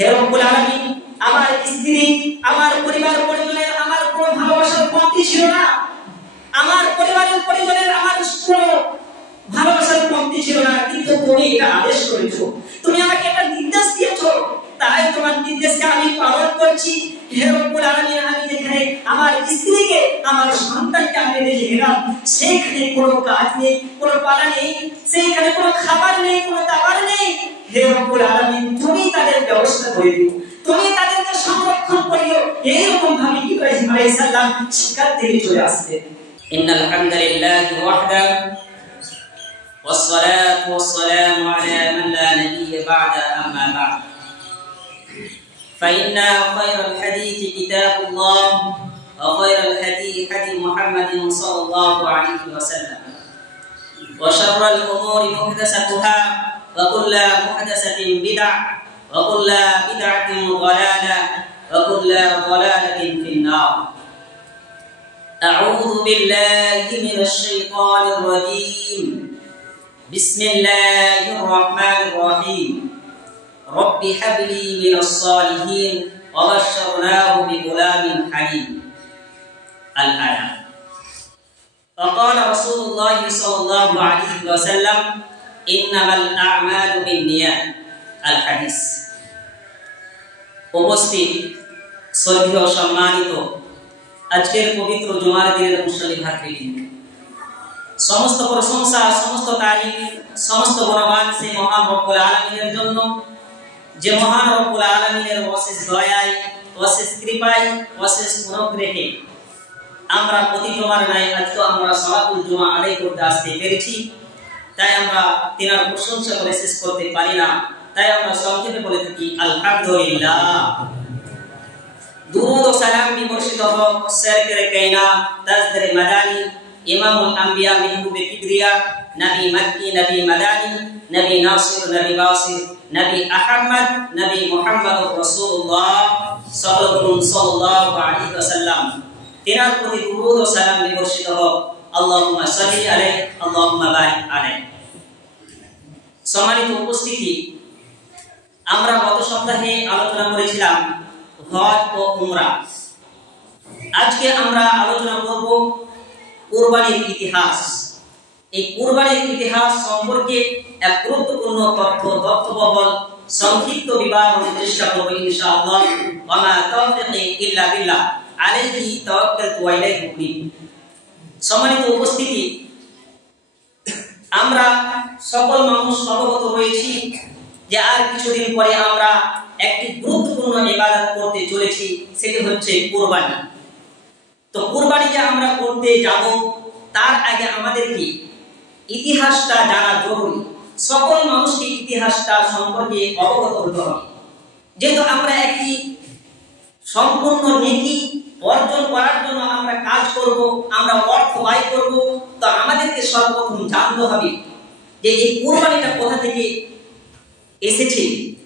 হে রব্বুল আলামিন, আমার স্ত্রী, আমার পরিবার পরিজনের আমার কোনো ভালোবাসার কমতি ছিল না, আমার পরিবারের পরিজনের আমার কোনো ভালোবাসার কমতি ছিল না, কিন্তু তুমি এটা আদেশ করেছো, তুমি আমাকে একটা নির্দেশ দিয়েছো, তাই তোমার নির্দেশকে আমি পালন করছি। হে রব্বুল আলামিন, আমি যেখানে আমার স্ত্রীকে, আমার সন্তানকে আমি রেখে গেলাম, সেখানে কোনো কাজ নেই, কোনো পালা নেই, সেইখানে কোনো খাবার নেই, কোনো দাবার নেই। হে রব্বুল আলামিন, তুমি তাদের ব্যবস্থা করে দিও, তুমি তাদেরকে সংরক্ষণ করিও। এইরকম ভাবে ইব্রাহিম আলাইহিস সালাম শিকার থেকে চলে আসতেন। ইন্নাল হামদুলিল্লাহি ওয়াহদা والصلاة والسلام على من لا نبي بعد أما بعد فإن خير الحديث كتاب الله وخير الهدي هدي محمد صلى الله عليه وسلم وشر الأمور محدثاتها وكل محدثة بدعة وكل بدعة ضلالة وكل ضلالة في النار. أعوذ بالله من الشيطان الرجيم. بسم الله الرحمن الرحيم. رب هب لي من الصالحين وبشرناه بغلام حليم. الآية. فقال رسول الله صلى الله عليه وسلم إنما الأعمال بالنيات. الحديث. উপস্থিত শ্রদ্ধেয় সম্মানিত আজকের পবিত্র জুমার দিনের মুসলিম ভাতৃবৃন্দ, সমস্ত প্রশংসা, সমস্ত তারিফ, সমস্ত গুণগান সেই মহান রব্বুল আলামিনের জন্য, যে মহান রব্বুল আলামিনের অশেষ দয়ায়, অশেষ কৃপায়, অশেষ অনুগ্রহে আমরা প্রতি জুমার নাই আজকে আমরা সালাতুল জুমা আদায় করতে আসতে পেরেছি। তাই আমরা তিনার প্রশংসা করে শেষ করতে পারি না, তাই আমরা সংক্ষেপে বলে থাকি আলহামদুলিল্লাহ। দুরূদ ও সালাম বিবর্ষিত হোক সরকারে কায়নাত তাজদারে মাদানী ইমামুল আম্বিয়া মেহবুবে কিবরিয়া নবী মক্কি, নবী মাদানী, নবী নাসির, নবী বাসির, নবী আহমদ, নবী মুহাম্মদুর রাসূলুল্লাহ সাল্লাল্লাহু আলাইহি ওয়াসাল্লাম, তিনার প্রতি দুরূদ ও সালাম বিবর্ষিত হোক। আল্লাহুম্মা সাল্লি আলাইহি আল্লাহুম্মা বারিক আলাইহি। সম্মানিত উপস্থিতি, আমরা গত সপ্তাহে আলোচনা করেছিলাম হজ ও উমরা। আজকে আমরা আলোচনা করব কুরবানির ইতিহাস। এই কুরবানির ইতিহাস সম্পর্কে এক গুরুত্বপূর্ণ তথ্যবহুল সংক্ষিপ্ত বিবরণের চেষ্টা করব ইনশাআল্লাহ। ওয়া মা তাওফীকি ইল্লা বিল্লাহ, আলাইহি তাওয়াক্কালতু ওয়া ইলাইহি উনীব। সম্মানিত উপস্থিতি, আমরা সকল মানুষ অবগত হয়েছি যে আর কিছুদিন পরে আমরা একটি গুরুত্বপূর্ণ ইবাদত করতে চলেছি, সেটি হচ্ছে কুরবানি। তো কুরবানি যে আমরা করতে যাব তার আগে আমাদেরকে ইতিহাসটা জানা জরুরি। সকল মানুষকে ইতিহাসটা সম্পর্কে অবগত হতে হবে। যেহেতু আমরা একটি সম্পূর্ণ নেকি অর্জন করার জন্য আমরা কাজ করব, আমরা অর্থ ব্যয় করব, তো আমাদেরকে সর্বপ্রথম জানতে হবে যে এই কুরবানিটা কোথা থেকে এসেছে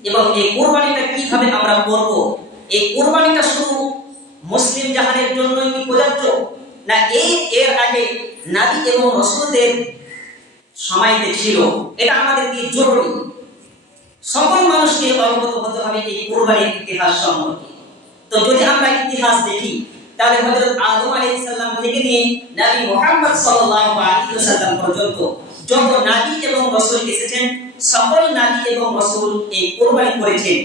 এবং এই কুরবানিটা কিভাবে আমরা করব। এই কুরবানিটা শুধু মুসলিম জাহানের জন্যই কি প্রযোজ্য, না এর আগে নবী এবং রাসূলদের সময়তে ছিল? এটা আমাদেরকে জরুরি। সকল মানুষকে অবগত হতে হবে এই কুরবানির ইতিহাস সম্পর্কে। তো যদি আমরা ইতিহাস দেখি তাহলে হযরত আদম আলাইহিস সালাম থেকে নিয়ে নবী মুহাম্মদ সাল্লাল্লাহু আলাইহি ওয়াসাল্লাম পর্যন্ত যত নবী এবং রাসূল এসেছেন, সকল নবী এবং রাসূল এই কুরবানি করেছেন।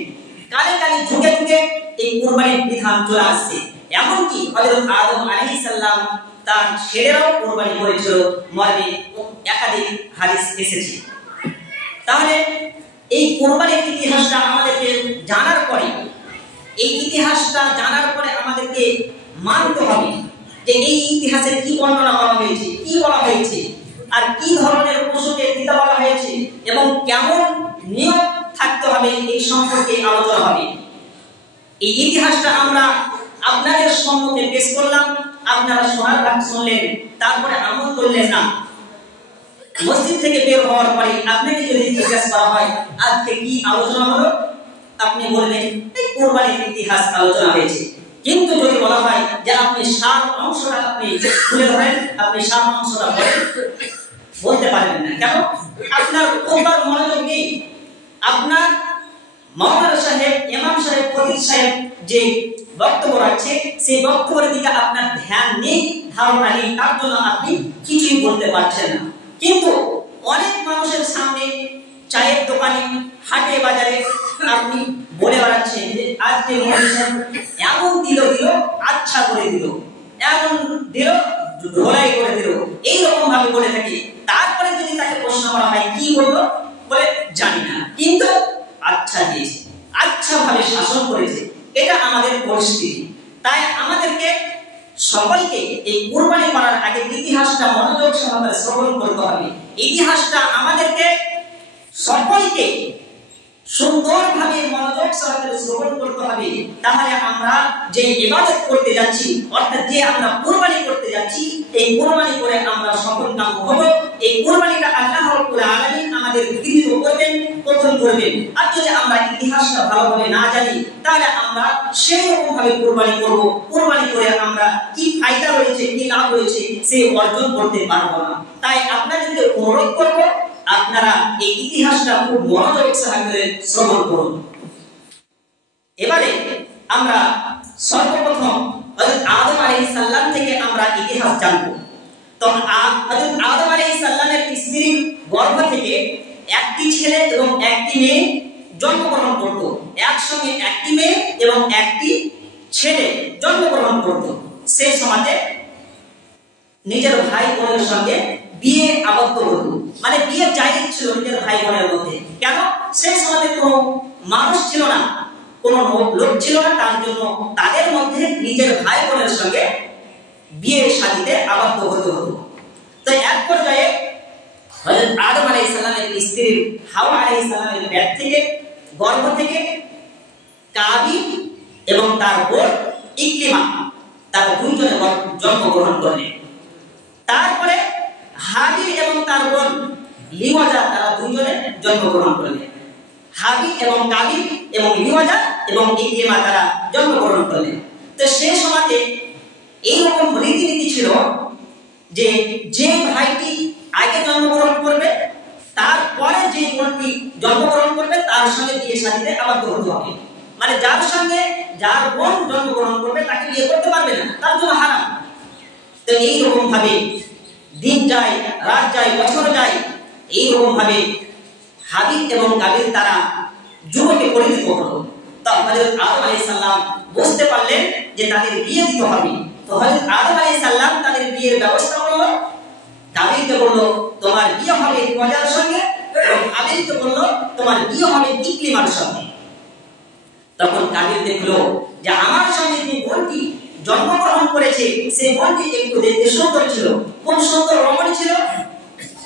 কালে কালে যুগে যুগে এই কুরবানির বিধান চলে আসছে। এমনকি হযরত আদম আলাইহিস সালাম তার ছেলেরাও কুরবানি করেছিল, মর্মে একাধিক হাদিস এসেছে। তাহলে এই কুরবানির ইতিহাসটা আমাদেরকে জানার পরে, এই ইতিহাসটা জানার পরে আমাদেরকে মানতে হবে যে এই ইতিহাসে কি বর্ণনা করা হয়েছে, কি বলা হয়েছে, আর কি ধরনের পশুকে দিতে বলা হয়েছে এবং কেমন নিয়ম থাকতে হবে এই সম্পর্কে আলোচনা হবে। এই ইতিহাসটা আমরা আপনাদের সম্মুখে পেশ করলাম, আপনারা শোনার ভাগ শুনলেন, তারপরে আমল করলেন না। মসজিদ থেকে বের হওয়ার পরে আপনাকে যদি জিজ্ঞেস করা হয় আজকে কি আলোচনা হলো, আপনি বললেন এই কুরবানির ইতিহাস আলোচনা হয়েছে। কিন্তু যদি বলা হয় যে আপনি সার অংশটা আপনি তুলে ধরেন, আপনি সার অংশটা বলতে পারবেন না। কেন? আপনার খুববার মনোযোগ নেই। আপনার মাওলানা সাহেব, ইমাম মুফতি সাহেব যে বক্তব্য রাখছে সেই বক্তব্যের দিকে আপনার ধ্যান নেই, ধারণা নেই, তার জন্য আপনি কিছুই বলতে পারছেন না। কিন্তু অনেক মানুষের সামনে, চায়ের দোকানে, হাটে বাজারে আপনি বলে বেড়াচ্ছেন যে আজকে মুফতি সাহেব এমন দিল আচ্ছা করে দিল, এমন দিল ধোলাই করে দিল, এইরকম ভাবে বলে থাকি। তারপরে যদি তাকে প্রশ্ন করা হয় কি বললো, বলে জানি না, কিন্তু আচ্ছা দিয়েছে, আচ্ছা ভাবে শাসন করেছে। এটা আমাদের পরিস্থিতি। তাই আমাদেরকে সকলকে এই কুরবানি করার আগে ইতিহাসটা মনোযোগ সহকারে শ্রবণ করতে হবে। ইতিহাসটা আমাদেরকে সকলকে সুন্দরভাবে মনোযোগ সহকারে শ্রবণ করতে হবে। তাহলে আমরা যে ইবাদত করতে যাচ্ছি, অর্থাৎ যে আমরা কুরবানি করতে যাচ্ছি, এই কুরবানি করে আমরা সফল কাম হব। এই কুরবানিটা আল্লাহ রাব্বুল আলামিন আমাদের গৃহীত করবেন, কবুল করবেন। আর যদি আমরা ইতিহাসটা ভালোভাবে না জানি, তাহলে আমরা সেই রকম ভাবে কুরবানি করব, কুরবানি করে আমরা কি ফায়দা রয়েছে, কি লাভ রয়েছে, সেই অর্জন করতে পারবো না। তাই আপনাদেরকে অনুরোধ করব, আপনারা এই ইতিহাসটা খুব মনোযোগ সহকারে শ্রবণ করুন। এবারে আমরা সর্বপ্রথম হযরত আদম আলাইহিস সালাম থেকে আমরা ইতিহাস জানব। তো হযরত আদম আলাইহিস সালামের স্ত্রীর গর্ভ থেকে একটি ছেলে এবং একটি মেয়ে জন্মগ্রহণ করত। একসঙ্গে একটি মেয়ে এবং একটি ছেলে জন্মগ্রহণ করত। সেই সময়তে নিজের ভাই বোনের সঙ্গে বিয়ে আবদ্ধ হতো, মানে বিয়ে জায়েজ ছিল নিজের ভাই বোনের মধ্যে। কেন? সেই সময়তে কোনো মানুষ ছিল না, কোনো লোক ছিল না, তার জন্য তাদের মধ্যে নিজের ভাই বোনের সঙ্গে বিয়ে শাদীতে আবদ্ধ হতে হতো। তো এক পর্যায়ে হযরত আদম আলাইহিস সালামের স্ত্রী হাওয়া আলাইহিস সালামের পেট থেকে, গর্ভ থেকে কাবিল এবং তার বোন ইকরিমা, তারা দুইজনে জন্মগ্রহণ করলেন। তারপরে হাবিল এবং তার বোন লিওয়াজা, তারা দুইজনে জন্মগ্রহণ করলেন। হাবিল এবং কাবিল এবং লিওয়াজা এবং ইকরিমা তারা জন্মগ্রহণ করলেন। তো সেই সময়তে এইরকম রীতিনীতি ছিল যে যে ভাইটি আগে জন্মগ্রহণ করবে, তারপরে যে বোনটি জন্মগ্রহণ করবে তার সঙ্গে বিয়ে শাদীতে আবদ্ধ হতে হবে। মানে যার সঙ্গে যার বোন জন্মগ্রহণ করবে তাকে বিয়ে করতে পারবে না, তার জন্য হারাম। তো এইরকম ভাবে দিন যায়, রাত যায়, বছর যায়, এইরকম ভাবে হাবিল এবং কাবিল তারা যুবকে পরিণত হলো। তো হযরত আদম আলাইহিস সালাম বুঝতে পারলেন যে তাদের বিয়ে দিতে হবে। তো হযরত আদম আলাইহিস সালাম তাদের বিয়ের ব্যবস্থা করলো। কাবিলকে বলল তোমার বিয়ে হবে লিওয়াজার সঙ্গে, এবং হাবিলকে বলল তোমার বিয়ে হবে ইকরিমার সঙ্গে। তখন কাবিল দেখলো যে আমার সঙ্গে যে বোনটি জন্মগ্রহণ করেছে সেই বোনটি একটু দেখতে সুন্দর ছিল, খুব সুন্দর রমণী ছিল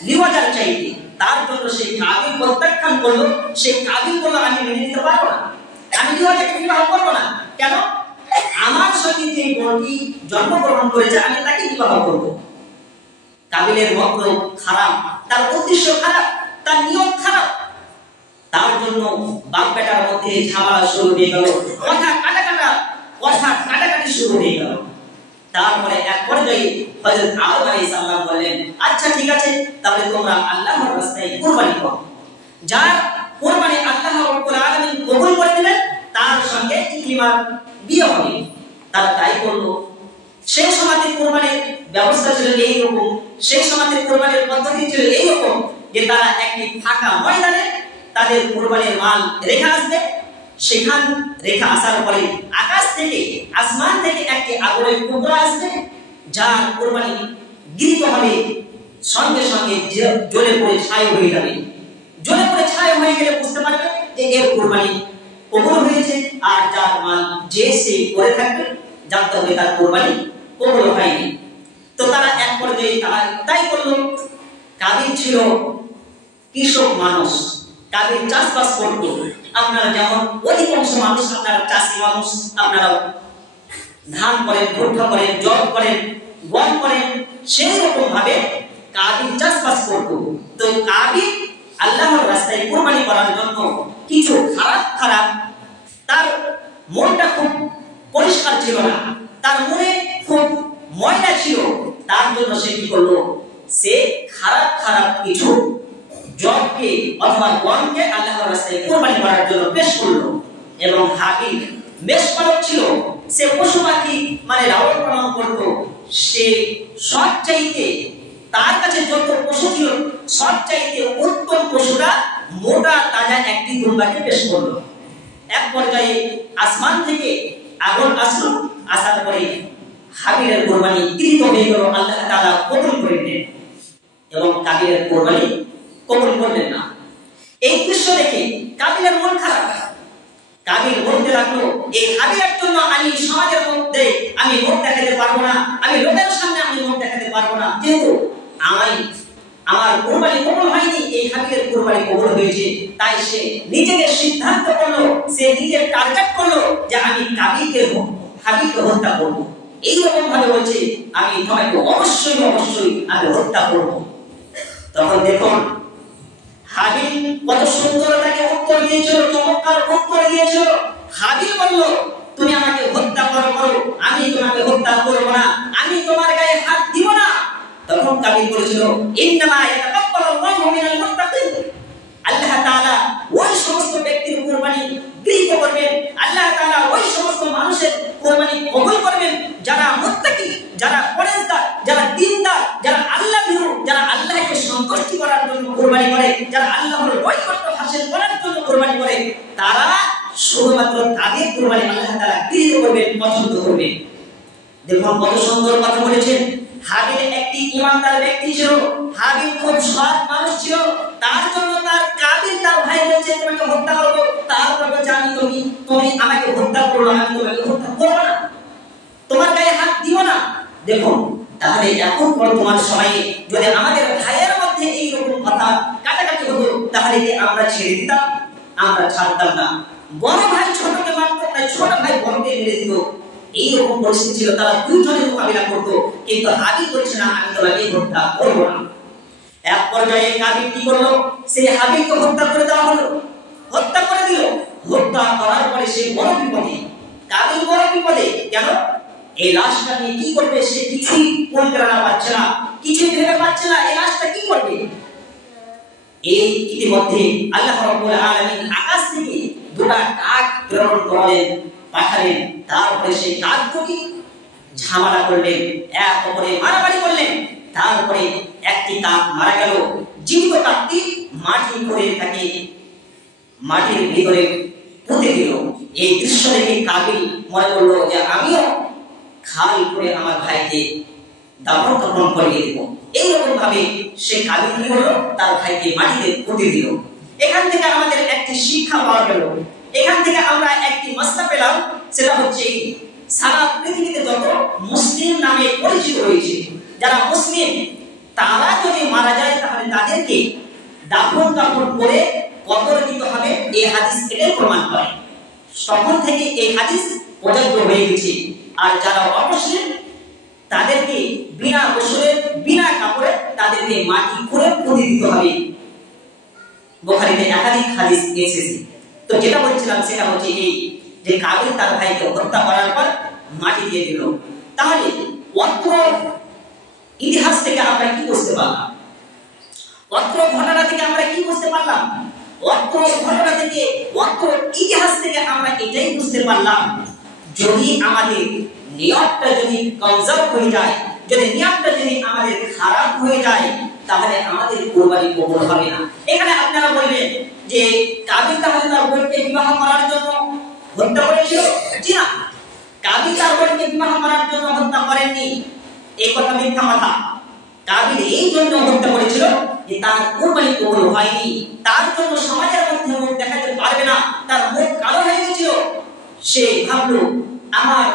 লিওয়াজার চাইতে। তার জন্য সেই কাবিল প্রত্যাখ্যান করলো। সেই কাবিল বলল আমি মেনে নিতে পারবো না, আমি লিওয়াজাকে বিবাহ করবো না। কেন? আমার সঙ্গে যে বোনটি জন্মগ্রহণ করেছে আমি তাকে বিবাহ করবো। কাবিলের মত খারাপ, তার উদ্দেশ্য খারাপ, তার নিয়ম খারাপ। তার জন্য বাপ বেটার মধ্যে ঝামেলা শুরু হয়ে গেল, কথা কাটাকাটি শুরু হয়ে গেল। তারপরে এক পর্যায়ে হযরত আদম আলাইহিস সালাম বললেন আচ্ছা ঠিক আছে, তাহলে তোমরা আল্লাহর রাস্তায় কুরবানি করো। যার কুরবানি আল্লাহ রাব্বুল আলামিন কবুল করে দিবেন তার সঙ্গে ইকরিমার বিয়ে হবে। তারা তাই করলো। সেই সময়তে কুরবানির ব্যবস্থা ছিল এইরকম, সেই সময়তে কুরবানির পদ্ধতি ছিল এইরকম যে তারা একটি ফাঁকা ময়দানে তাদের কুরবানির মাল রেখে আসবে। সেখান রেখে আসার পরে আকাশ থেকে, আসমান থেকে একটি আগুনের টুকরা আসবে, যার কুরবানি গৃহীত হবে, সঙ্গে সঙ্গে জ্বলে পড়ে ছাই হয়ে যাবে। জ্বলে পড়ে ছাই হয়ে গেলে বুঝতে পারবে যে এর কুরবানি কবুল হয়েছে। আর যার মাল যে সে করে থাকবে জানতে হবে তার কুরবানি কবুল হয়নি। তো তারা এক পর্যায়ে তাই করলো। কাবিল ছিল কৃষক মানুষ, কাবিল চাষবাস করতো। আপনারা যেমন অধিকাংশ মানুষ আপনারা চাষি মানুষ, আপনারা ধান করেন, ভুট্টা করেন, জব করেন, গম করেন, সেই রকম ভাবে কাবিল চাষবাস করতো। তো কাবিল আল্লাহর রাস্তায় কুরবানি করার জন্য কিছু খারাপ তার মনটা খুব পরিষ্কার ছিল না, তার মনে খুব ময়লা ছিল। তার জন্য সে কি করলো, সে খারাপ কিছু জবকে অথবা গমকে আল্লাহর রাস্তায় কুরবানি করার জন্য পেশ করলো। এবং হাবিল মেষপালক ছিল, সে পশু পাখি মানে লালন পালন করত, সে সবচাইতে তার কাছে যত পশু ছিল সবচাইতে উত্তম পশুটা মোটা তাজা একটি কুরবানি পেশ করলো। এক পর্যায়ে আসমান থেকে আগুন আসলো, আসার পরে হাবিলের কুরবানি গৃহীত হয়ে গেল, আল্লাহ তাআলা কবুল করে নিলেন এবং কাবিলের কুরবানি কবুল করলেন না। এই দৃশ্য দেখে কাবিলের মন খারাপ। কাবিল বলতে লাগলো, এই হাবিলের জন্য আমি সমাজের মধ্যে আমি মুখ দেখাতে পারবো না, আমি লোকের সামনে আমি মুখ দেখাতে পারবো না, যেহেতু আমার কুরবানি কবুল হয়নি, এই হাবিলের কুরবানি কবুল হয়েছে। তাই সে নিজেকে সিদ্ধান্ত করলো, সে নিজের টার্গেট করলো যে আমি হাবিলকে হত্যা করব। এইরকম ভাবে বলছে, আমি তোমাকে অবশ্যই আমি হত্যা করব। তখন দেখুন হাবিল কত সুন্দর তাকে উত্তর দিয়েছিল, চমৎকার উত্তর দিয়েছিল। হাবিল বলল, তুমি আমাকে হত্যা করো, আমি তোমাকে হত্যা করব না, আমি তোমার গায়ে হাত দিব না। তখন কাবিল বলেছিল, ইন্নামা ইয়াতাকাব্বালুল্লাহু মিনাল মুত্তাকিন, আল্লাহ তাআলা ওই সমস্ত ব্যক্তির কুরবানি গৃহীত করবেন, আল্লাহ তাআলা ওই সমস্ত মানুষের কুরবানি কবুল করবেন যারা মুত্তাকি, যারা পরহেজগার, যারা দ্বীনদার, যারা আল্লাহ ভীরু, যারা আল্লাহকে সন্তুষ্টি করার জন্য কুরবানি করে, যারা আল্লাহর নৈকট্য হাসিল করার জন্য কুরবানি করে, তারা শুধুমাত্র তাদের কুরবানি আল্লাহ তাআলা গৃহীত করবেন, পছন্দ করবেন। দেখুন কত সুন্দর কথা বলেছেন। হাবিল একটি ইমানদার ব্যক্তি ছিল, হাবিল খুব সৎ মানুষ ছিল, তার জন্য তার কাবিল তার ভাই বলছে তোমাকে হত্যা করব, তারপর বলছে আমি তুমি আমাকে হত্যা করো, আমি তোমাকে হত্যা করব না, তোমার গায়ে হাত দিব না। দেখুন তাহলে এখন বর্তমান সময়ে যদি আমাদের ভাইয়ের মধ্যে এই রকম কথা কাটাকাটি হতো, তাহলে কি আমরা ছেড়ে দিতাম? আমরা ছাড়তাম না। বড় ভাই ছোটকে মারত, ছোট ভাই বড়কে মেরে দিত, এইরকম পরিস্থিতি ছিল, তারা দুইজনের মোকাবিলা করতো। কিন্তু হাবিল বলছে না, আমি তোমাকে হত্যা করব না। এক পর্যায়ে কাবিল কি করলো, সে হাবিলকে হত্যা করে দেওয়া হলো, হত্যা করে দিল। হত্যা করার পরে সে বড় বিপদে, কাবিল বড় বিপদে। কেন? এই লাশটা নিয়ে কি করবে সে কিছুই পরিকল্পনা পাচ্ছে না, কিছুই ভেবে পাচ্ছে না এই লাশটা কি করবে। এই ইতিমধ্যে আল্লাহ রাব্বুল আলামিন আকাশ থেকে দুটো কাক প্রেরণ করলেন, পাঠালেন। তারপরে সেই কাকগুলি ঝামেলা করলেন, এক অপরে মারামারি করলেন। তারপরে একটি কাক মারা গেল, জীবিত কাকটি মাটি করে তাকে মাটির ভিতরে পুঁতে দিল। এই দৃশ্য দেখে কাবিল মনে করলো যে আমিও খাল করে আমার ভাইকে দাফন কাফন করিয়ে দেব। এইরকম ভাবে সে কাবিল কি হলো, তার ভাইকে মাটিতে পুঁতে দিল। এখান থেকে আমাদের একটি শিক্ষা পাওয়া গেল, এখান থেকে আমরা একটি মাসলা পেলাম, সেটা হচ্ছে সারা পৃথিবীতে যত মুসলিম নামে পরিচিত হয়েছে, যারা মুসলিম তারা যদি মারা যায় তাহলে তাদেরকে দাফন কাফন করে কবর দিতে হবে। এই হাদিস এটাই প্রমাণ করে। তখন থেকে এই হাদিস প্রযোজ্য হয়ে গেছে। আর যারা অমুসলিম তাদেরকে বিনা গোসলে বিনা কাপড়ে তাদেরকে মাটি খুঁড়ে পুঁতে দিতে হবে। বুখারীতে একাধিক হাদিস এসেছে। তো যেটা বলছিলাম সেটা হচ্ছে এই যে কাবিল তার ভাইকে হত্যা করার পর মাটি দিয়ে দিল। তাহলে অত্র ইতিহাস থেকে আমরা কি বুঝতে পারলাম? অত্র ঘটনা থেকে আমরা কি বুঝতে পারলাম? অত্র ঘটনা থেকে অত্র ইতিহাস থেকে আমরা এটাই বুঝতে পারলাম, যদি আমাদের নিয়তটা যদি কমজোর হয়ে যায়, যদি নিয়তটা যদি আমাদের খারাপ হয়ে যায়, তাহলে আমাদের কুরবানি কবুল হবে না। এখানে আপনারা বলবেন যে কাবিল তাহলে তার বোনকে বিবাহ করার জন্য হত্যা করেছিল? জি না, কাবিল তার বোনকে বিবাহ করার জন্য হত্যা করেননি, এই কথা মিথ্যা কথা। কাবিল এই জন্য হত্যা করেছিল যে তার কুরবানি কবুল হয়নি, তার জন্য সমাজের মধ্যে মুখ দেখাতে পারবে না, তার মুখ কালো হয়ে গেছিল। সে ভাবলো আমার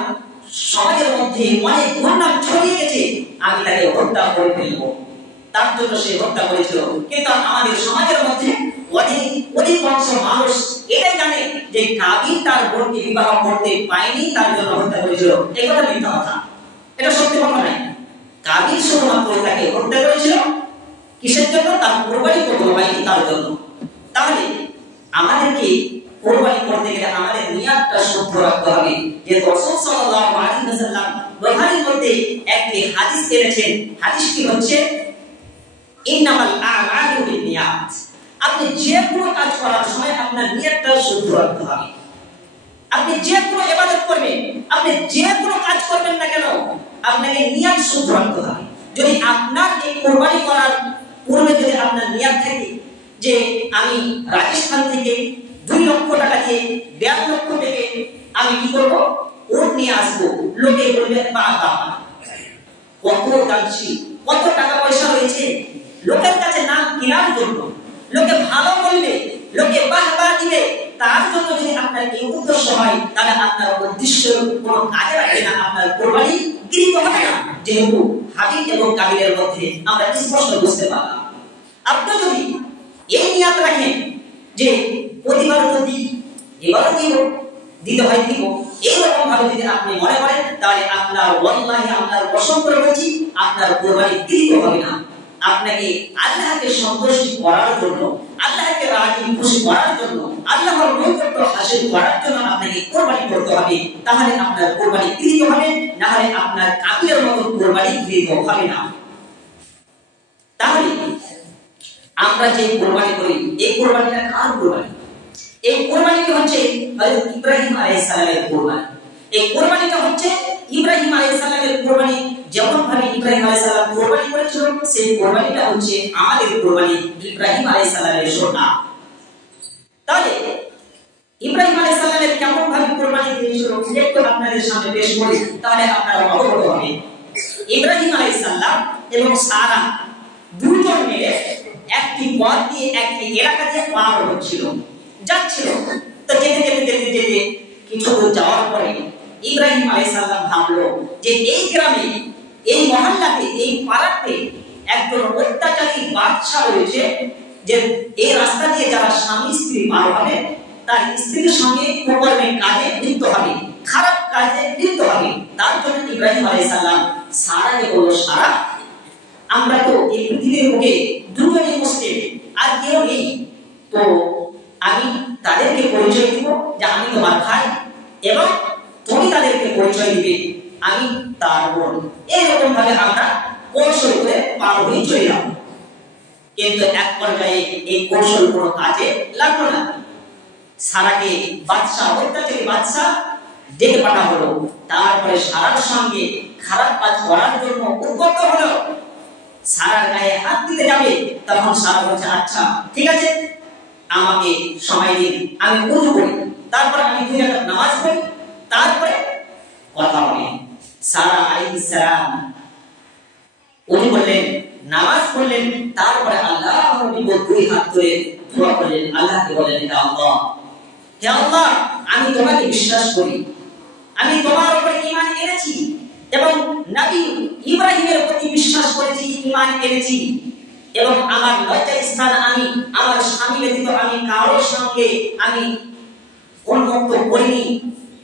সমাজের মধ্যে অনেক দুর্নাম ছড়িয়ে গেছে, আমি তাকে হত্যা করে ফেলবো, তার জন্য সে হত্যা করেছিল। কিন্তু আমাদের সমাজের মধ্যে অধিকাংশ মানুষ এটাই জানে যে কাবিল তার বোনকে বিবাহ করতে পায়নি, তার জন্য হত্যা করেছিল। এই কথা মিথ্যা কথা, এটা সত্যি কথা নয়। কাবিল শুধুমাত্র তাকে হত্যা করেছিল কিসের জন্য? তার কুরবানি কবুল হয়নি তার জন্য। তাহলে আমাদেরকে কুরবানি করতে গেলে আমাদের নিয়তটা শুদ্ধ রাখতে হবে। যে রাসূল সাল্লাল্লাহু আলাইহি ওয়াসাল্লাম বুখারীর মধ্যে একটি হাদিস এনেছেন, হাদিসটি হচ্ছে ইন্নামাল আ'মালু বিন্নিয়াত। আপনি যে কোনো কাজ করার সময় আপনার নিয়তটা শুদ্ধ রাখতে হবে। আপনি যে কোনো ইবাদত করবেন, আপনি যে কোনো কাজ করবেন না কেন, আপনাকে নিয়ত শুদ্ধ রাখতে হবে। যদি আপনার এই কোরবানি করার পূর্বে যদি আপনার নিয়ত থাকে যে আমি রাজস্থান থেকে 2 লক্ষ টাকা দিয়ে 1.5 লক্ষ থেকে আমি কি করব, উট নিয়ে আসবো, লোকে বলবে বাবা কত দাঁড়ছি, কত টাকা পয়সা রয়েছে, লোকের কাছে নাম কেনার জন্য, লোকে ভালো বলবে, লোকে বাহবা দিবে, তার জন্য যদি আপনার এই উদ্দেশ্য হয়, তাহলে আপনার উদ্দেশ্য কোনো কাজে লাগবে না, আপনার কোরবানি গৃহীত হবে না। যেহেতু হাবিল এবং কাবিলের মধ্যে আমরা স্পষ্ট বুঝতে পারলাম। আপনি যদি এই নিয়ত রাখেন যে প্রতিবার যদি এবারও দিব, দিতে হয় দিব, এইরকম ভাবে যদি আপনি মনে করেন, তাহলে আপনার ওয়াল্লাহি আপনার কসম করে বলছি, আপনার কোরবানি গৃহীত হবে না। আপনাকে আল্লাহকে সন্তুষ্ট করার জন্য, আল্লাহকে রাজি খুশি করার জন্য, আল্লাহর নৈকট্য হাসিল করার জন্য আপনাকে কোরবানি করতে হবে, তাহলে আপনার কোরবানি গৃহীত হবে, না হলে আপনার কাবিলের মতো কোরবানি গৃহীত হবে না। তাহলে আমরা যে কোরবানি করি, এই কোরবানিটা কার কোরবানি? এই কোরবানিটা হচ্ছে হযরত ইব্রাহিম আলাইহিস সালামের কোরবানি। এই কোরবানিটা হচ্ছে ইব্রাহিম আলাইহিস সালামের কোরবানি। যেমন ভাবে ইব্রাহিম আলাইহিস সালাম কোরবানি করেছিলেন, সেই কোরবানিটা হচ্ছে আমাদের কোরবানি, ইব্রাহিম আলাইহিস সালামের সুন্নাহ। তাহলে ইব্রাহিম আলাইহিস সালামের কেমন ভাবে কোরবানি দিয়েছিল একটু আপনাদের সামনে পেশ করি, তাহলে আপনারা অবগত হবেন। ইব্রাহিম আলাইহিস সালাম এবং সারা দুজন মিলে একটি পথ দিয়ে, একটি এলাকা দিয়ে পার হচ্ছিল, যাচ্ছিল। তো যেতে যেতে যেতে যেতে কিছু দূর যাওয়ার পরে ইব্রাহিম আলাইহিস সালাম ভাবলো যে এই গ্রামে, এই মহল্লাতে, এই পাড়াতে একজন অত্যাচারী বাদশা রয়েছে, যে এই রাস্তা দিয়ে যারা স্বামী স্ত্রী পার হবে, তার স্ত্রীর সঙ্গে কুকর্মের কাজে লিপ্ত হবে, খারাপ কাজে লিপ্ত হবে। তার জন্য ইব্রাহিম আলাইহিস সালাম সারাকে বলল, সারা আমরা তো এই পৃথিবীর বুকে দুজনই মুসলিম, আর কেউ নেই, তো আমি তাদেরকে পরিচয় দিব যে আমি তোমার ভাই, এবং তুমি তাদেরকে পরিচয় দিবে আমি তার বোন। এইরকম ভাবে আমরা কৌশল করে পার হয়ে চলে যাব। কিন্তু এক পর্যায়ে এই কৌশল কোনো কাজে লাগলো না। সারাকে বাদশা, অত্যাচারী বাদশা ডেকে পাঠা হলো। তারপরে সারার সঙ্গে খারাপ কাজ করার জন্য উদ্যত হলো। সারার গায়ে হাত দিতে যাবে, তখন সারা বলছে আচ্ছা ঠিক আছে, আমাকে সময় দিন, আমি ওযু করি, তারপর আমি 2 রাকাত নামাজ পড়ি, তারপরে কথা হবে। সারা আলাইহিস সালাম ওযু করলেন, নামাজ পড়লেন, তারপরে আল্লাহর নবী 2 হাত ধরে দোয়া করলেন, আল্লাহকে বললেন, হে আল্লাহ, হে আল্লাহ, আমি তোমাকে বিশ্বাস করি, আমি তোমার উপর ঈমান এনেছি, এবং নবী ইব্রাহিমের প্রতি বিশ্বাস করেছি, ঈমান এনেছি, এবং আমার লজ্জার স্থান আমি আমার স্বামী ব্যতীত আমি কারোর সঙ্গে আমি উন্মুক্ত করিনি,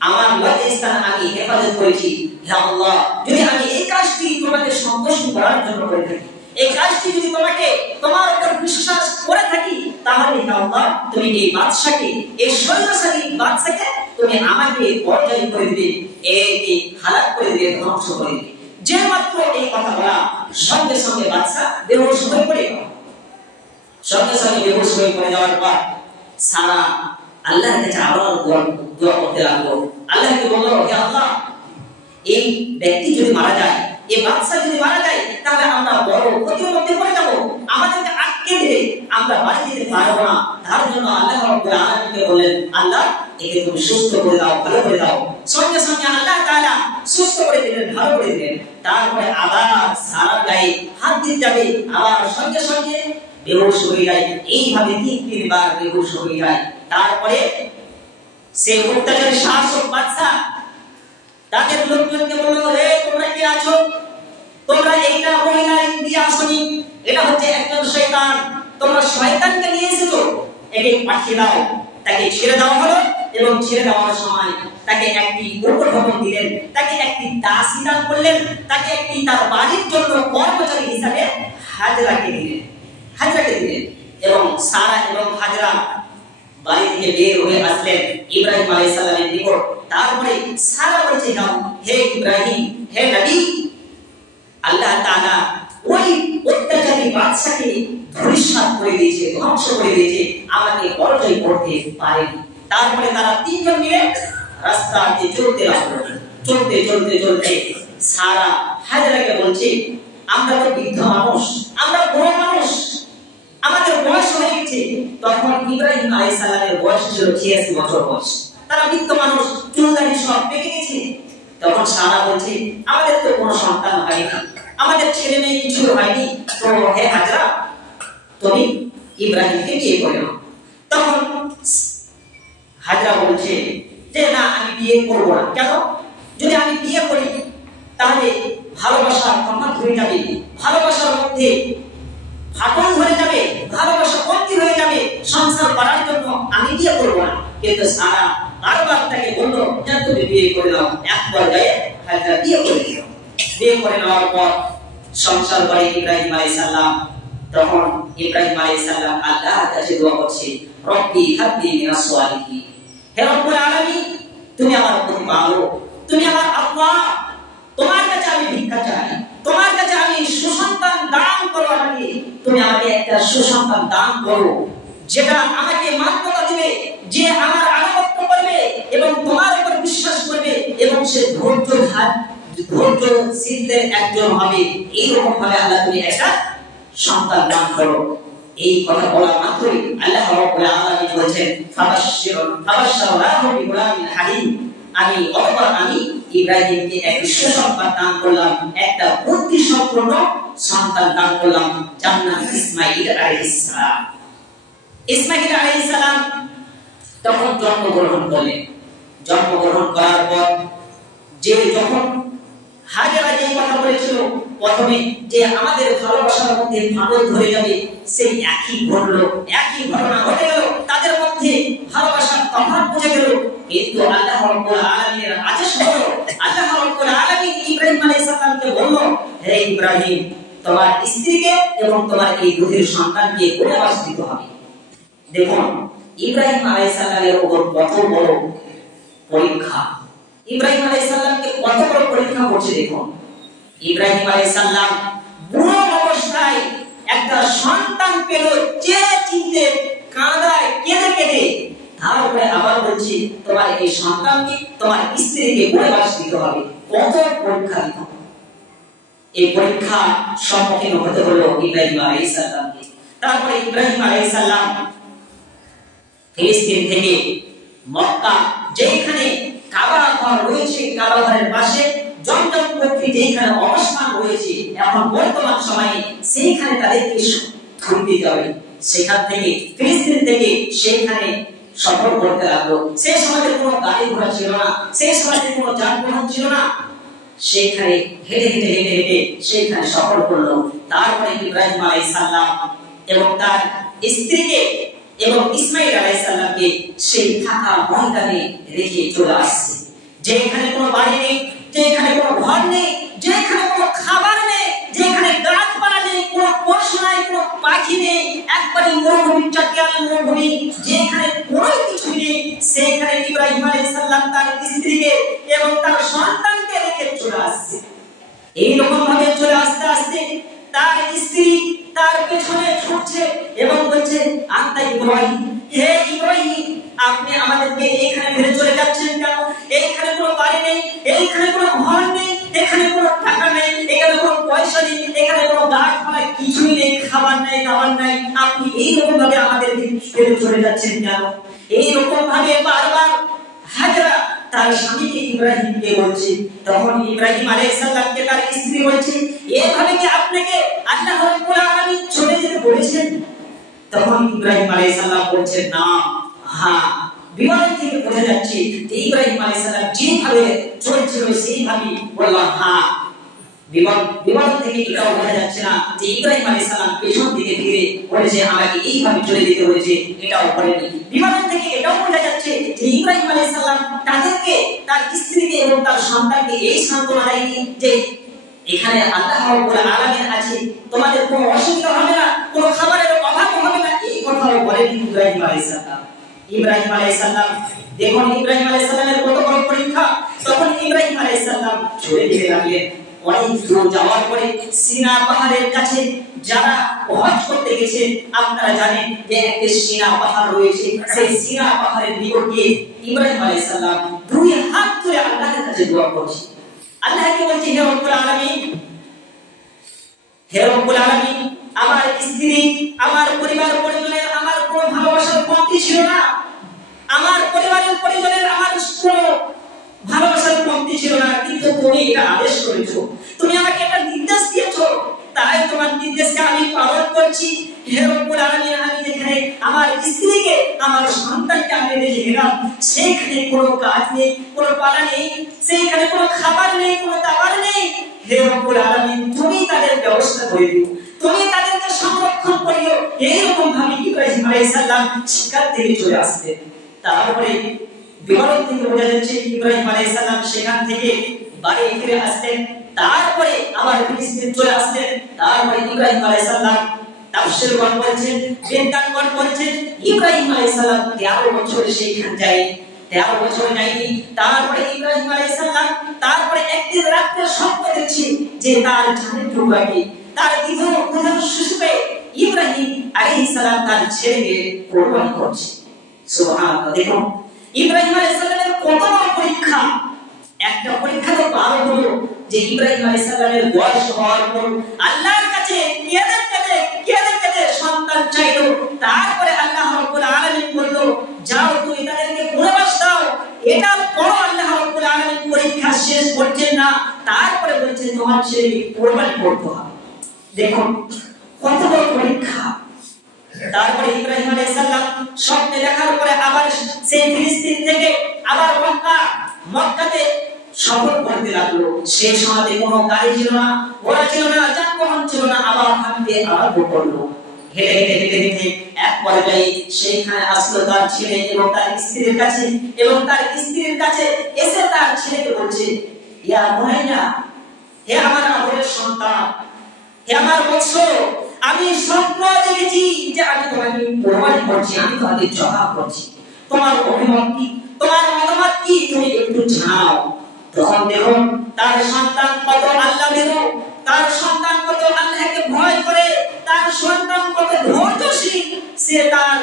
আমার লজ্জার স্থান আমি হেফাজত করেছি। হে আল্লাহ, যদি আমি এই কাজটি তোমাকে সন্তুষ্ট করার জন্য করে থাকি, এই কাজটি যদি তোমাকে তোমার উপর বিশ্বাস করে থাকি, তাহলে হে আল্লাহ, তুমি এই বাদশাকে, এই সৈন্যশালী বাদশাকে তুমি আমাকে পরাজয় করে দিবে, একে হালাক করে দিবে, ধ্বংস করে দিবে। যে মাত্র এই কথা বলা, সঙ্গে সঙ্গে বাদশা বেহুশ হয়ে পড়ে গেল। সঙ্গে সঙ্গে বেহুশ হয়ে পড়ে যাওয়ার পর সারা আল্লাহর কাছে আবার দোয়া করতে লাগলো। আল্লাহকে বলল, হে আল্লাহ, এই ব্যক্তি যদি মারা যায়, এই বাদশা যদি মারা যায়, তাহলে আমরা বড় ক্ষতির মধ্যে পড়ে যাব, আমাদেরকে আটকে দেবে, আমরা বাড়ি যেতে পারবো না। তার জন্য আল্লাহ রাব্বুল আলামিনকে বললেন, আল্লাহ, একে তুমি সুস্থ করে দাও, ভালো করে দাও। সঙ্গে সঙ্গে আল্লাহ তাআলা সুস্থ করে দিলেন, ভালো করে দিলেন। তারপরে আবার সারা গায়ে হাত দিতে যাবে, আবার সঙ্গে সঙ্গে বেহুশ হয়ে যায়। এইভাবে 3 বার বেহুশ হয়ে যায়। তারপরে সে অত্যাচারী শাসক বাদশা তাদের লোকজনকে বলল, হে তোমরা কি আছো, তোমরা এইটা মহিলা দিয়ে আসনি, এটা হচ্ছে একজন শয়তান, তোমরা শয়তানকে নিয়ে এসেছো, একে পাঠিয়ে দাও। তাকে ছেড়ে দেওয়া হলো, এবং ছেড়ে দেওয়ার সময় তাকে একটি উপঢৌকন দিলেন, তাকে একটি দাসী দান করলেন, তাকে একটি তার বাড়ির জন্য কর্মচারী হিসাবে হাজরাকে দিলেন, এবং সারা এবং হাজরা বাড়ি থেকে বের হয়ে আসলেন ইব্রাহিম আলাইহিস সালামের নিকট। তারপরে সারা বলছে, হে ইব্রাহিম, হে নবী, আল্লাহ তাআলা ওই অত্যাচারী বাদশাকে ধূলিসাৎ করে দিয়েছে, ধ্বংস করে দিয়েছে, আমাকে পরাজয় করতে পারেনি। তারপরে তারা 3 জন মিলে রাস্তাতে চলতে লাগলো। চলতে চলতে চলতে সারা হাজরাকে বলছে, আমরা তো বৃদ্ধ মানুষ, আমরা বড় মানুষ, আমাদের বয়স হয়ে গেছে। তখন ইব্রাহিম আলাইহিস সালামের বয়স ছিল 86 বছর বয়স। তারা বৃদ্ধ মানুষ, চুল দাড়ি সব পেকে গেছে। তখন সারা বলছে, আমাদের তো কোনো সন্তান হয়নি, আমাদের ছেলে মেয়ে কিছু হয়নি, তো হে হাজরা তুমি ইব্রাহিমকে বিয়ে করে নাও। তখন হাজরা বলছে যে না, আমি বিয়ে করব না। কেন? যদি আমি বিয়ে করি তাহলে ভালোবাসা ফাঁকা হয়ে যাবে, ভালোবাসার মধ্যে ফাটল ধরে যাবে, ভালোবাসা কমতি হয়ে যাবে, সংসার করার জন্য আমি বিয়ে করব না। কিন্তু সারা বারবার তাকে বলল যে তুমি বিয়ে করে নাও। এক পর্যায়ে হাজরা বিয়ে করে দিল। বিয়ে করে নেওয়ার পর সংসার করে ইব্রাহিম আলাইহিস সালাম। তখন ইব্রাহিম আলাইহিস সালাম আল্লাহর কাছে দোয়া করছে, রব্বি হাবলি মিনাস সালিহিন, হে রব্বুল আলামিন তুমি আমার প্রতিপালক, তুমি আমার আল্লাহ, তোমার কাছে আমি ভিক্ষা চাই, তোমার কাছে আমি সুসন্তান দান করো। আমাকে তুমি আমাকে একটা সুসন্তান দান করো, যেটা আমাকে মান্যতা দিবে, যে আমার আনুগত্য করবে এবং তোমার উপর বিশ্বাস করবে এবং সে ধৈর্যশীলদের একজন হবে। এইরকম ভাবে আল্লাহ তুমি একটা সন্তান দান করো। এই কথা বলা মাত্রই আল্লাহ রাব্বুল আলামিন বলেছেন, ফাবাশশারনাহু বিগুলামিন হালিম, আমি ইব্রাহিমকে এক সুসন্তান দান করলাম, একটা বুদ্ধিসম্পন্ন সন্তান দান করলাম, যার নাম ইসমাঈল আলাইহিস সালাম। ইসমাঈল আলাইহিস সালাম তখন জন্মগ্রহণ করলেন। জন্মগ্রহণ করার পর যখন হাজেরা যে কথা বলেছিল প্রথমে যে আমাদের ভালোবাসার মধ্যে ফাটল ধরে যাবে, সেই একই ঘটনা ঘটে গেল। তাদের মধ্যে ভালোবাসার তফাৎ বুঝে গেল। কিন্তু আল্লাহ রাব্বুল আলামিনের আদেশ হলো, আল্লাহ রাব্বুল আলামিন ইব্রাহিম আলাইহিস সালামকে বলল, হে ইব্রাহিম তোমার স্ত্রীকে এবং তোমার এই দুধের সন্তানকে বনবাস দিতে হবে। দেখুন ইব্রাহিম আলাইহিস সালামের উপর কত বড় পরীক্ষা, ইব্রাহিম আলাইহিস সালামকে কত বড় পরীক্ষা করছে। দেখুন ইব্রাহিম আলাইহিস সালাম বুড়ো অবস্থায় একটা সন্তান পেল, যে চিন্তে কাঁদায় কেঁদে কেঁদে, তারপরে আবার বলছি তোমার এই সন্তানকে তোমার স্ত্রীকে বনবাস দিতে হবে। কত পরীক্ষা দিত। এই পরীক্ষা সম্মুখীন হতে হলো ইব্রাহিম আলাইহিস সালামকে। তারপরে ইব্রাহিম আলাইহিস সালাম ফিলিস্তিন থেকে মক্কা, যেখানে কাবা ঘর রয়েছে, কাবা ঘরের পাশে জমজম কূপটি যেখানে অবস্থান রয়েছে এখন বর্তমান সময়ে, সেইখানে তাদেরকে ছুটতে যাবে। সেখান থেকে ফিলিস্তিন থেকে সেখানে সফর করতে লাগলো। সেই সময় কোনো গাড়ি ঘোড়া ছিল না, সেই সময় কোনো যানবাহন ছিল না। সেখানে হেঁটে হেঁটে হেঁটে হেঁটে সেখানে সফর করলো। তারপরে ইব্রাহিম আলাইহিস সালাম এবং তার স্ত্রীকে এবং ইসমাঈল আলাইহিস সালামকে সেই ফাঁকা ময়দানে রেখে চলে আসছে, যেখানে কোনো বাড়ি নেই, যেখানে কোনো ঘর নেই, যেখানে কোনো খাবার নেই, যেখানে গাছপালা নেই, কোনো পশু নাই, কোনো পাখি নেই, একবারে মরুভূমি, চট্টগ্রাম মরুভূমি, যেখানে কোনো কিছু নেই। সেখানে ইব্রাহিম আলাইহিস সালাম তার স্ত্রীকে এবং তার সন্তানকে রেখে চলে আসছে। এইরকম ভাবে চলে আসতে আসতে তার স্ত্রী তার পেছনে ছুটছে এবং বলছে, আন্তা ইব্রাহিম, হে ইব্রাহিম আপনি আমাদেরকে এখানে ফেলে চলে যাচ্ছেন কেন? এইখানে কোনো বাড়ি নেই, এইখানে কোনো ঘর নেই, এখানে কোনো টাকা নেই, এখানে কোনো পয়সা নেই, এখানে কোনো গাছপালা কিছুই নেই, খাবার নেই, দাবার নেই, আপনি এইরকম ভাবে আমাদেরকে ফেলে চলে যাচ্ছেন কেন? এইরকম ভাবে বারবার হাজরা তার স্বামীকে ইব্রাহিমকে বলছে। তখন ইব্রাহিম আলাইহিস সালামকে তার স্ত্রী বলছে, এভাবে কি আপনাকে আল্লাহ রাব্বুল আলামিন চলে যেতে বলেছেন? তখন ইব্রাহিম আলাইহিস সালাম বলছেন, না, হ্যাঁ, বিমান থেকে বোঝা যাচ্ছে যে ইব্রাহিম আলাইহিস সালাম যেভাবে চলছিল সেইভাবে বললাম, হ্যাঁ। বিমান থেকে এটাও বোঝা যাচ্ছে না যে ইব্রাহিম আলাইহিস সালাম পেছন দিকে ফিরে বলেছে আমাকে এইভাবে চলে যেতে হয়েছে, এটাও বলেনি। বিমান থেকে এটাও বোঝা যাচ্ছে যে ইব্রাহিম আলাইহিস সালাম তাদেরকে, তার স্ত্রীকে এবং তার সন্তানকে এই সান্ত্বনা দেয়নি যে এখানে আল্লাহ রাব্বুল আলামিন আছে, তোমাদের কোনো অসুবিধা হবে না, কোনো খাবারের অভাব হবে না, এই কথাও বলেনি ইব্রাহিম আলাইহিস সালাম। ইব্রাহিম আলাইহিস সালাম দেখুন ইব্রাহিম আলাইহিস সালামের কত বড় পরীক্ষা। তখন ইব্রাহিম আলাইহিস সালাম চলে যেতে লাগলেন। অনেক দূর যাওয়ার পরে সিনা পাহাড়ের কাছে যারা হজ করতে গেছে আপনারা জানেন যে একটা সিনা পাহাড় রয়েছে। সেই সিনা পাহাড়ের নিকট গিয়ে ইব্রাহিম আলাইহিস সালাম দুই হাত তুলে আল্লাহর কাছে দোয়া করছে। আল্লাহকে বলছে, হে রব্বুল আলামিন, হে রব্বুল আলামিন, আমার স্ত্রী, আমার পরিবার পরিজনের আমার কোনো ভালোবাসার কমতি ছিল না, আমার পরিবারের পরিজনের আমার কোনো ভালোবাসার কমতি ছিল না, কিন্তু তুমি এটা আদেশ করেছো, তুমি আমাকে একটা নির্দেশ দিয়েছো, তাই তোমার নির্দেশকে আমি পালন করছি। হে রব্বুল আলামিন, আমি যেখানে আমার স্ত্রীকে, আমার সন্তানকে আমি রেখে গেলাম, সেখানে কোনো কাজ নেই, কোনো পালা নেই, সেইখানে কোনো খাবার নেই, কোনো দাবার নেই। হে রব্বুল আলামিন, তুমি তাদের ব্যবস্থা করে দিও, তুমি তাদেরকে সংরক্ষণ করিও। এইরকম ভাবে ইব্রাহিম আলাইহিস সালাম সেখান থেকে চলে আসতেন। তারপরে বিবরণ থেকে বোঝা যাচ্ছে ইব্রাহিম আলাইহিস সালাম সেখান থেকে বাড়ি ফিরে আসতেন, তারপরে আবার ফিলিস্তিন চলে আসতেন। তারপরে ইব্রাহিম আলাইহিস সালাম তাফসীরগণ বলছেন, বিজ্ঞানগণ বলছেন, ইব্রাহিম আলাইহিস সালাম 13 বছর সেইখান যায়, 13 বছর যায়নি। তারপরে ইব্রাহিম আলাইহিস সালাম তারপরে একদিন রাতে স্বপ্ন দেখছে যে তার জানের টুকরাকে, তার প্রধান শিশুকে ইব্রাহিম আলাইহিস সালাম তার ছেলেকে কোরবানি করছে। সুবহানাল্লাহ। দেখুন ইব্রাহিম আলাইহিস সালামের কত বড় পরীক্ষা। একটা পরীক্ষা তো পার হলো যে ইব্রাহিম আলাইহিস সালামের বয়স হওয়ার পর আল্লাহর কাছে কেঁদে সন্তান চাইলো। তারপরে আল্লাহ রাব্বুল আলামিন বলল, যাও তুমি তাদেরকে কুরবানি দাও। এটা বড় আল্লাহ রাব্বুল আলামিন পরীক্ষা শেষ করছেন না, তারপরে বলছেন তোমার ছেলেকে কুরবানি করতে হবে। দেখুন কত বড় পরীক্ষা। তারপরে ইব্রাহিম আলাইহিস সালাম স্বপ্নে দেখার পরে আবার সেই ফিলিস্তিন থেকে আবার মক্কাতে সফর করতে লাগলো। সেই সময় কোনো গাড়ি ছিল না, ঘোড়া ছিল না, যানবাহন ছিল না, আবার হাঁটতে আরম্ভ করলো। হেঁটে এক পর্যায়ে সেইখানে আসলো তার ছেলে এবং তার স্ত্রীর কাছে, এবং তার স্ত্রীর কাছে এসে তার ছেলেকে বলছে, ইয়া বুনাইয়া, হে আমার আদরের সন্তান, হে আমার বৎস, আমি স্বপ্ন দেখেছি যে আমি তোমাকে কোরবানি করছি, আমি তোমাকে জবাব করছি, তোমার অভিমত কি, তোমার মতামত কি, তুমি একটু জানাও। তখন দেখুন তার সন্তান কত আল্লাহ ভীরু, তার সন্তান কত আল্লাহকে ভয় করে, তার সন্তান কত ধৈর্যশীল। সে তার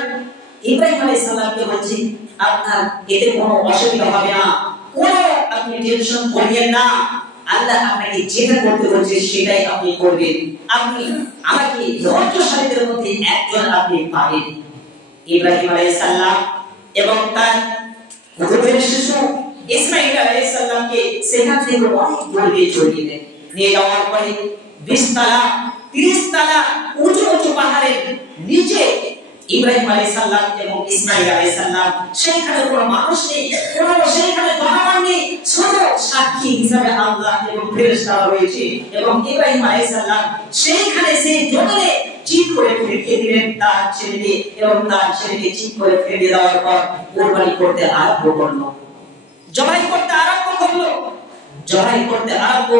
ইব্রাহিম আলাইহিস সালামকে বলছে, আপনার এতে কোনো অসুবিধা হবে না, কোনো আপনি টেনশন করবেন না, আল্লাহ আপনাকে যেটা করতে বলছে সেটাই আপনি করবেন, আপনি আমাকে ধৈর্যশালীদের মধ্যে একজন আপনি পাবেন। ইব্রাহিম আলাইহিস সালাম এবং তার পুত্রের শিশু ইসমাঈল আলাইহিস সালামকে সেখান থেকে অনেক দূরে চড়িয়ে দেন। নিয়ে যাওয়ার পরে 20 তালা 30 তালা উঁচু পাহাড়ের নিচে ইব্রাহিম আলাইহিস সালাম এবং ইসমাঈল আলাইহিস সালাম, সেখানে কোনো মানুষ নেই, কোনো সেখানে জনগণ নেই, শুধু সাক্ষী হিসাবে আল্লাহ এবং ফেরেশতারা রয়েছে। এবং ইব্রাহিম আলাইহিস সালাম সেখানে সেই জমিনে চিৎ করে ফেলে দিলেন তার ছেলেকে, এবং তার ছেলেকে চিৎ করে ফেলে দেওয়ার পর কুরবানি করতে আরম্ভ করলো, জবাই করতে আরম্ভ করলো, জবাই করতে আরম্ভ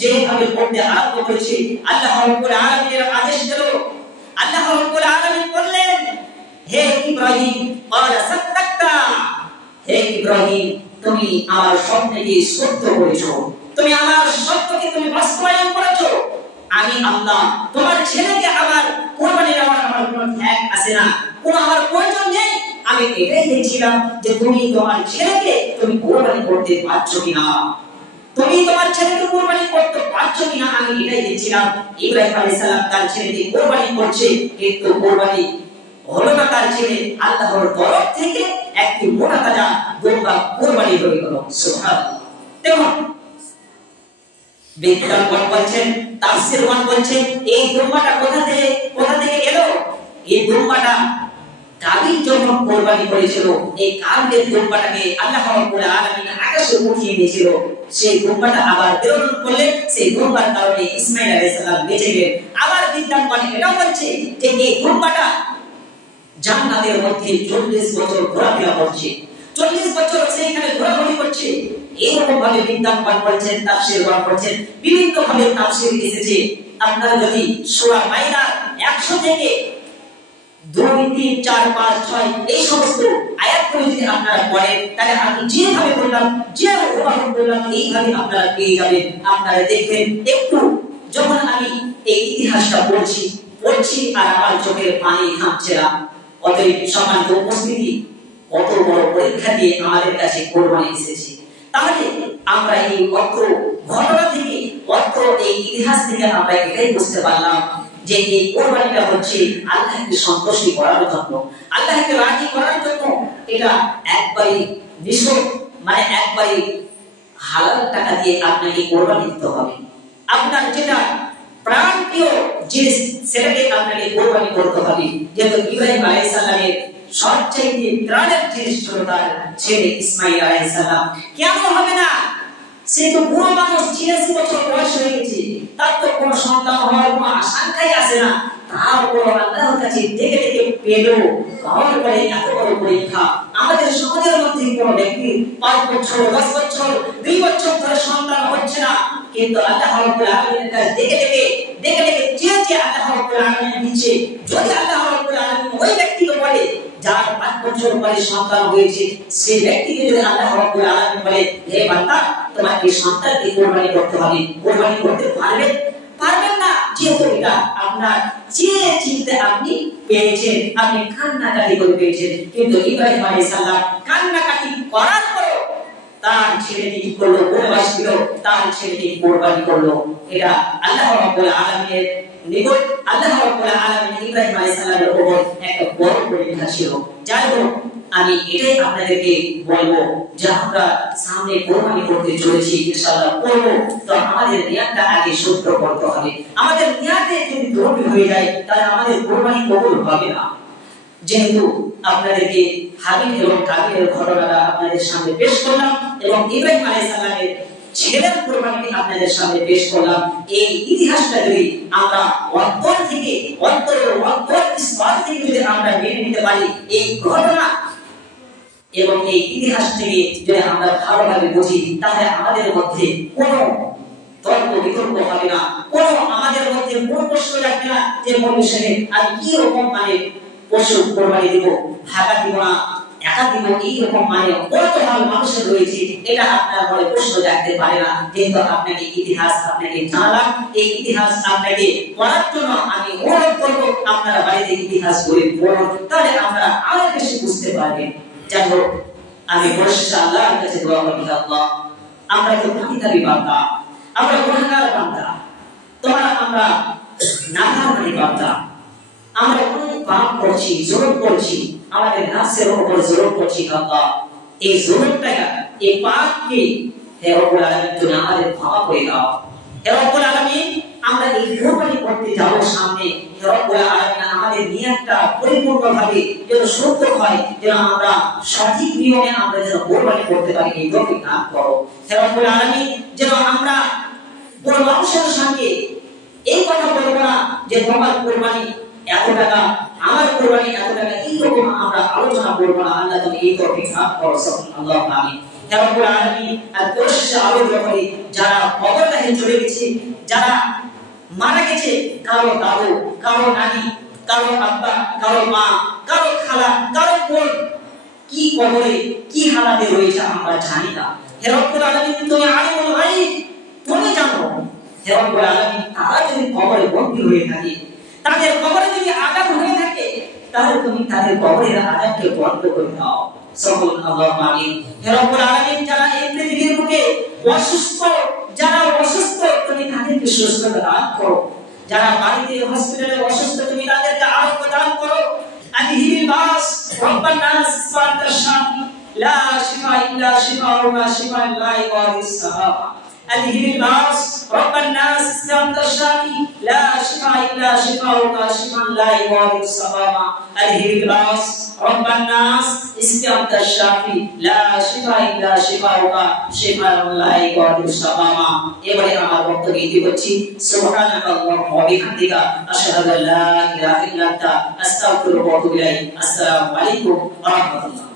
যেভাবে করতে আরম্ভ করেছে আল্লাহ রাব্বুল আলামিনের আদেশ দিল। আল্লাহ রাব্বুল আলামিন বললেন, হে ইব্রাহিম, ক্বালা সাদাক্তা, হে ইব্রাহিম, তুমি আমার স্বপ্নকে সত্য করেছো, তুমি আমার সত্যকে তুমি বাস্তবায়ন করেছো। আমি আল্লাহ তোমার ছেলেকে আমার কুরবানি দেওয়ার আমার কোনো ত্যাগ আছে না, কোনো আমার প্রয়োজন নেই। আমি এটাই দেখছিলাম যে তুমি তোমার ছেলেকে তুমি কুরবানি করতে পারছো কিনা, তুমি তোমার ছেলেকে কুরবানি করতে পারছো কিনা, আমি এটাই দেখছিলাম। ইব্রাহিম আলাইহিস সালাম তার ছেলেকে কুরবানি করছে, কিন্তু কুরবানি হলো না তার ছেলে। আল্লাহর তরফ থেকে একটি মোটা তাজা দুম্বা কুরবানি হয়ে গেল। সুবহানাল্লাহ। দেখুন বিজ্ঞানগণ বলছেন, তাফসীরগণ বলছেন, এই দুম্বাটা কোথা থেকে এলো? এই দুম্বাটা কাবিল যখন কুরবানি করেছিল, এই কাবিলের দুম্বাটাকে আল্লাহ রাব্বুল আলামিন আকাশে উঠিয়ে দিয়েছিল। সেই দুম্বাটা আবার প্রেরণ করলেন, সেই দুম্বার কারণে ইসমাঈল আলাইহিস সালাম বেঁচে গেলেন। আবার বিজ্ঞানগণ এটাও বলছে যে এই দুম্বাটা জান্নাতের মধ্যে 40 বছর ঘোরাফেরা করছে, 40 বছর সেইখানে ঘোরাঘুরি করছে। এইরকম ভাবে বিজ্ঞানগণ বলছেন, তাফসীরগণ বলছেন, বিভিন্ন ভাবে তাফসীর এসেছে। আপনারা যদি সূরা মাইদা 100 থেকে 2 3 4 5 6 এই সমস্ত আয়াতগুলো যদি আপনারা পড়েন তাহলে আমি যেভাবে বললাম, যে উদাহরণ বললাম এইভাবে আপনারা পেয়ে যাবেন। আপনারা দেখবেন একটু যখন আমি এই ইতিহাসটা পড়ছি আর আমার চোখের পানি থামছে না। অতএব সম্মানিত উপস্থিতি, কত বড় পরীক্ষা দিয়ে আমাদের কাছে কোরবানি এসেছে। তাহলে আমরা এই অত্র ঘটনা থেকে, অত্র এই ইতিহাস থেকে আমরা এটাই বুঝতে পারলাম যে এই কোরবানিটা হচ্ছে আল্লাহকে সন্তুষ্টি করার জন্য, আল্লাহকে রাজি করার জন্য। এটা একবারই মানে একবারই হালাল টাকা দিয়ে আপনাকে কোরবানি দিতে হবে। আপনার যেটা প্রাণ প্রিয় জিনিস সেটাকে আপনাকে কোরবানি করতে হবে। যেহেতু ইব্রাহিম আলাইহিস সালামের সবচেয়ে প্রাণের জিনিস ছিল তার ছেলে ইসমাঈল আলাইহিস সালাম। কেন হবে না? সে তো বুড়ো মানুষ, 86 বছর বয়স হয়ে গেছে, তার তো কোনো সন্তান হওয়ার কোনো আশঙ্কাই আসে না। তারপর আল্লাহর কাছে ডেকে ডেকে পেল, পাওয়ার পরে এত বড় পরীক্ষা। আমাদের সমাজের মধ্যে কোনো ব্যক্তি 5 বছর 10 বছর 2 বছর ধরে সন্তান হচ্ছে না, কিন্তু আল্লাহ রাব্বুল আলামিনের কাছে ডেকে ডেকে চেয়ে আল্লাহ রাব্বুল আলামিন দিচ্ছে। যদি আল্লাহ রাব্বুল আলামিন ওই ব্যক্তিকে বলে যার 5 বছর পরে সন্তান হয়েছে, সেই ব্যক্তিকে যদি আল্লাহ রাব্বুল আলামিন বলে, হে বান্দা তোমাকে সন্তানকে কোরবানি করতে হবে, কোরবানি করতে পারবেন না। যেহেতু এটা আপনার চেয়ে চিন্তা আপনি পেয়েছেন, আপনি কান্নাকাটি করে পেয়েছেন। কিন্তু ইব্রাহিম আলাইহিস সালাম কান্নাকাটি করার পরেও তার ছেলেকে কি করলো? বনবাস দিল, তার ছেলেকে কোরবানি করলো। এটা আল্লাহ রাব্বুল আলামিনের নিকট, আল্লাহ রাব্বুল আলামিন ইব্রাহিম আলাইহিস সালামের উপর একটা বড় পরীক্ষা ছিল। যাই হোক, আমি এটাই আপনাদেরকে বলবো যে আমরা সামনে কোরবানি করতে চলেছি, ইনশাআল্লাহ করব। তো আমাদের নিয়তটা আগে শুদ্ধ করতে হবে। আমাদের নিয়তে যদি ত্রুটি হয়ে যায় তাহলে আমাদের কোরবানি কবুল হবে না। যেহেতু আপনাদেরকে হাবিল এবং কাবিলের ঘটনাটা আপনাদের সামনে পেশ করলাম এবং ইব্রাহিম আলাইহিস সালামের ছেলের কোরবানিকে আপনাদের সামনে পেশ করলাম, এই ইতিহাসটা যদি আমরা অন্তর স্তর থেকে যদি আমরা মেনে নিতে পারি, এই ঘটনা এবং এই ইতিহাস থেকে যদি আমরা ভালোভাবে বুঝি, তাহলে আমাদের মধ্যে কোনো তর্ক বিতর্ক হবে না, কোনো আমাদের মধ্যে কোনো প্রশ্ন লাগবে না যে ভবিষ্যতে আমি কি রকম মানে পশু কোরবানি দিব, ভাগা দিব না, একা দিব, এইরকম মানে কত ভালো মানুষের রয়েছে, এটা আপনার মনে প্রশ্ন জাগতে পারে না। যেহেতু আপনাকে ইতিহাস আপনাকে জানালাম, এই ইতিহাস আপনাকে পড়ার জন্য আমি অনুরোধ করবো আপনারা বাড়িতে ইতিহাস বই পড়ুন, তাহলে আমরা আরো বেশি বুঝতে পারবেন। যাই হোক, আমি পরিশেষে আল্লাহর কাছে দোয়া করি, আল্লাহ আমরা তো পাপিতারি বান্দা, আমরা গুনাহগার বান্দা, আমরা নাফরমানি বান্দা, আমরা অনেক পাপ করছি, জুলুম করছি, আমাদের নাফসের উপর জুলুম করছি। আল্লাহ এই জুলুমটাকে, এই পাপকে হে রব্বুল আলামিন তুমি আমাদের ক্ষমা করে দাও। হে রব্বুল আলামিন, আমরা এই কোরবানি করতে যাব সামনে, হে রব্বুল আলামিন আমাদের নিয়তটা পরিপূর্ণভাবে যেন শুদ্ধ হয়, যেন আমরা সঠিক নিয়মে আমরা যেন কোরবানি করতে পারি, এই তৌফিক দান করো। হে রব্বুল আলামিন, যেন আমরা বড় মানুষের সঙ্গে এই কথা বলবো না যে তোমার কোরবানি এত টাকা, আমার কোরবানি এত টাকা, এইরকম আমরা আলোচনা করবো না। আল্লাহ তুমি এই তৌফিক দান করো, সুবহানাল্লাহ, আমিন। হে রব্বুল আলামিন, আর পরিশেষে আলোচনা করি, যারা কবরটাকে চলে গেছে, যারা মারা গেছে, কারো দাদু, কারো নানি, কারো আব্বা, কারো মা, কারো খালা, কারো বোন, কি কবরে কি হালাতে রয়েছে আমরা জানি না। হে রব্বুল আলামিন, তুমি আলিমুল গায়ব, তুমি জানো। হে রব্বুল আলামিন, তারা যদি কবরে বন্দী হয়ে থাকে, তাদের কবরে যদি আযাব হয়ে থাকে, তাহলে তুমি তাদের কবরের আযাবকে বন্ধ করে দাও, সুবহানাল্লাহ, আমিন। হে রব্বুল আলামিন, যারা এই পৃথিবীর বুকে অসুস্থ, যারা অসুস্থ, তুমি তাদেরকে সুস্থতা দান করো। যারা বাড়িতে হসপিটালে অসুস্থ, তুমি তাদেরকে আরোগ্য দান করো। আদিহিল বাস রব্বানা ইসফান্তা শাফি লা শিফা ইল্লা শিফাউকা শিফান লা ইয়াগদিস সাহাবা। আদিহিল বাস রব্বানা ইসফান্তা শাফি লা শিফা ইল্লা শিফাউকা শিফান লা ইয়াগদিস সাহাবা। আদিহিল বাস রব্বানা ইসফান্তা শাফি লা শিফা ইল্লা শিফাউকা শিফান লা ইয়াগদিস সাহাবা। এবারে আমার বক্তব্য ইতি করছি। সুবহানাল্লাহি ওয়া বিহামদিকা আশহাদু আল্লা ইলাহা ইল্লা আনতা আস্তাগফিরুকা ওয়া আতুবু ইলাইক। আসসালামু আলাইকুম ওয়া রাহমাতুল্লাহ।